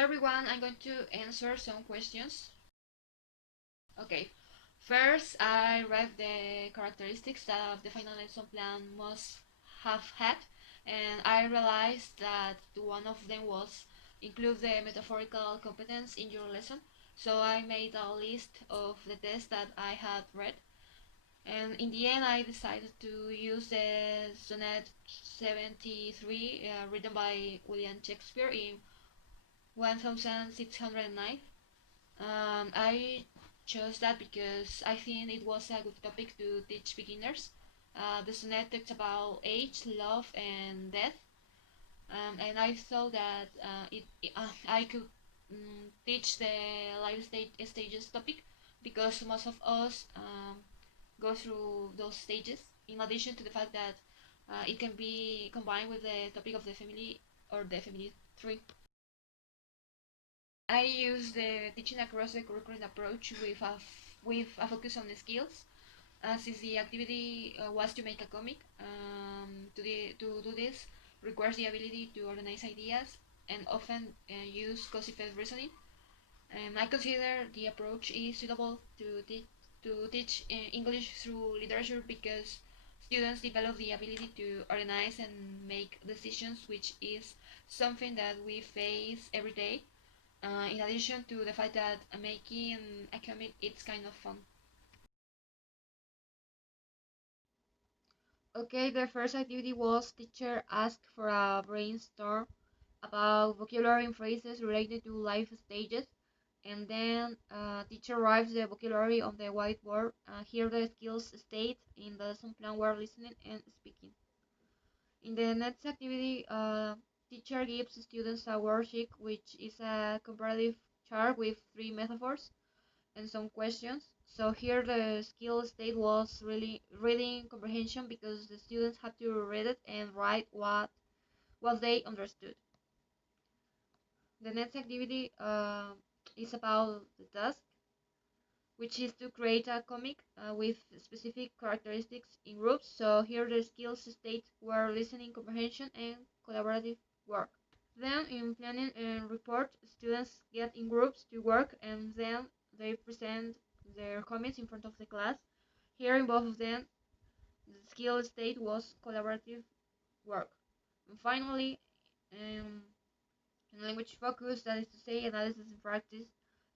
everyone, I'm going to answer some questions. Okay, first I read the characteristics that the final lesson plan must have had, and I realized that one of them was include the metaphorical competence in your lesson. So I made a list of the tests that I had read, and in the end I decided to use the Sonnet 73 written by William Shakespeare in 1609. I chose that because I think it was a good topic to teach beginners. The sonnet talks about age, love, and death, and I thought that I could teach the stages topic because most of us go through those stages. In addition to the fact that it can be combined with the topic of the family or the family tree. I use the teaching across the curriculum approach with a focus on the skills. Since the activity was to make a comic, to do this requires the ability to organize ideas and often use cause-effect reasoning. I consider the approach is suitable to teach English through literature because students develop the ability to organize and make decisions, which is something that we face every day, in addition to the fact that making a comic it's kind of fun. Okay, the first activity was teacher asked for a brainstorm about vocabulary and phrases related to life stages, and then teacher writes the vocabulary on the whiteboard. Here the skills state in the lesson plan were listening and speaking. In the next activity, teacher gives students a worksheet which is a comparative chart with three metaphors and some questions. So here the skill state was really reading comprehension because the students had to read it and write what they understood. The next activity is about the task, which is to create a comic with specific characteristics in groups. So here the skills state were listening comprehension and collaborative work. Then in planning and report, students get in groups to work and then they present their comments in front of the class. Here in both of them, the skill state was collaborative work. And finally, um, in language focus, that is to say analysis and practice,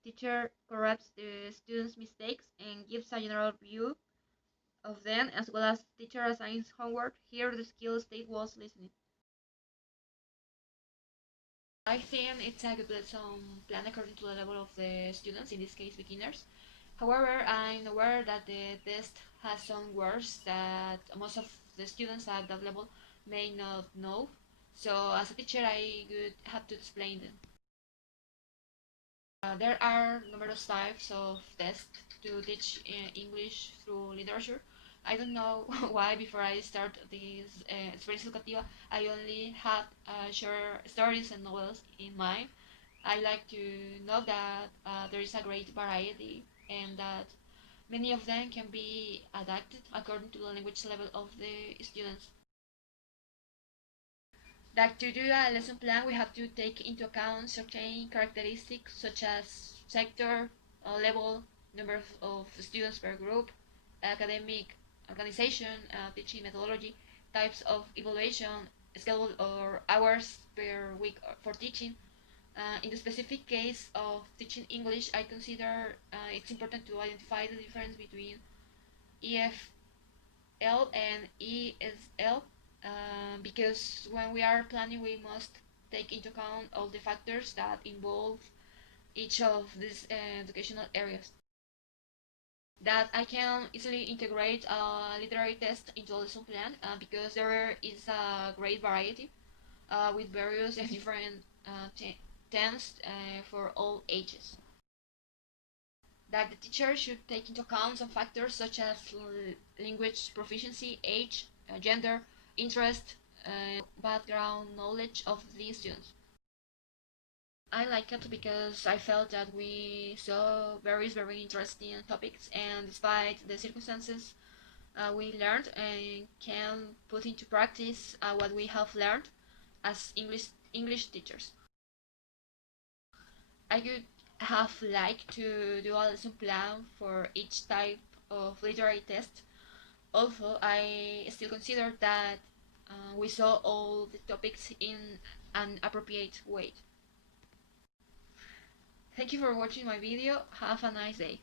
teacher corrects the students' mistakes and gives a general view of them as well as teacher assigns homework. Here the skill state was listening. I think it's a good lesson plan according to the level of the students, in this case beginners. However, I'm aware that the test has some words that most of the students at that level may not know. So as a teacher, I would have to explain them. There are numerous types of tests to teach English through literature. I don't know why before I start this experience educativa, I only had short stories and novels in mind. I like to know that there is a great variety and that many of them can be adapted according to the language level of the students. That to do a lesson plan, we have to take into account certain characteristics such as sector, level, number of students per group, academic organization, teaching methodology, types of evaluation, schedule or hours per week for teaching. In the specific case of teaching English, I consider it's important to identify the difference between EFL and ESL, because when we are planning, we must take into account all the factors that involve each of these educational areas. That I can easily integrate a literary test into a lesson plan because there is a great variety with various and different tests for all ages. That the teacher should take into account some factors such as language proficiency, age, gender, interest, background knowledge of the students. I like it because I felt that we saw very interesting topics, and despite the circumstances, we learned and can put into practice what we have learned as English teachers. I could have liked to do a lesson plan for each type of literary test. Also, I still consider that we saw all the topics in an appropriate way. Thank you for watching my video. Have a nice day.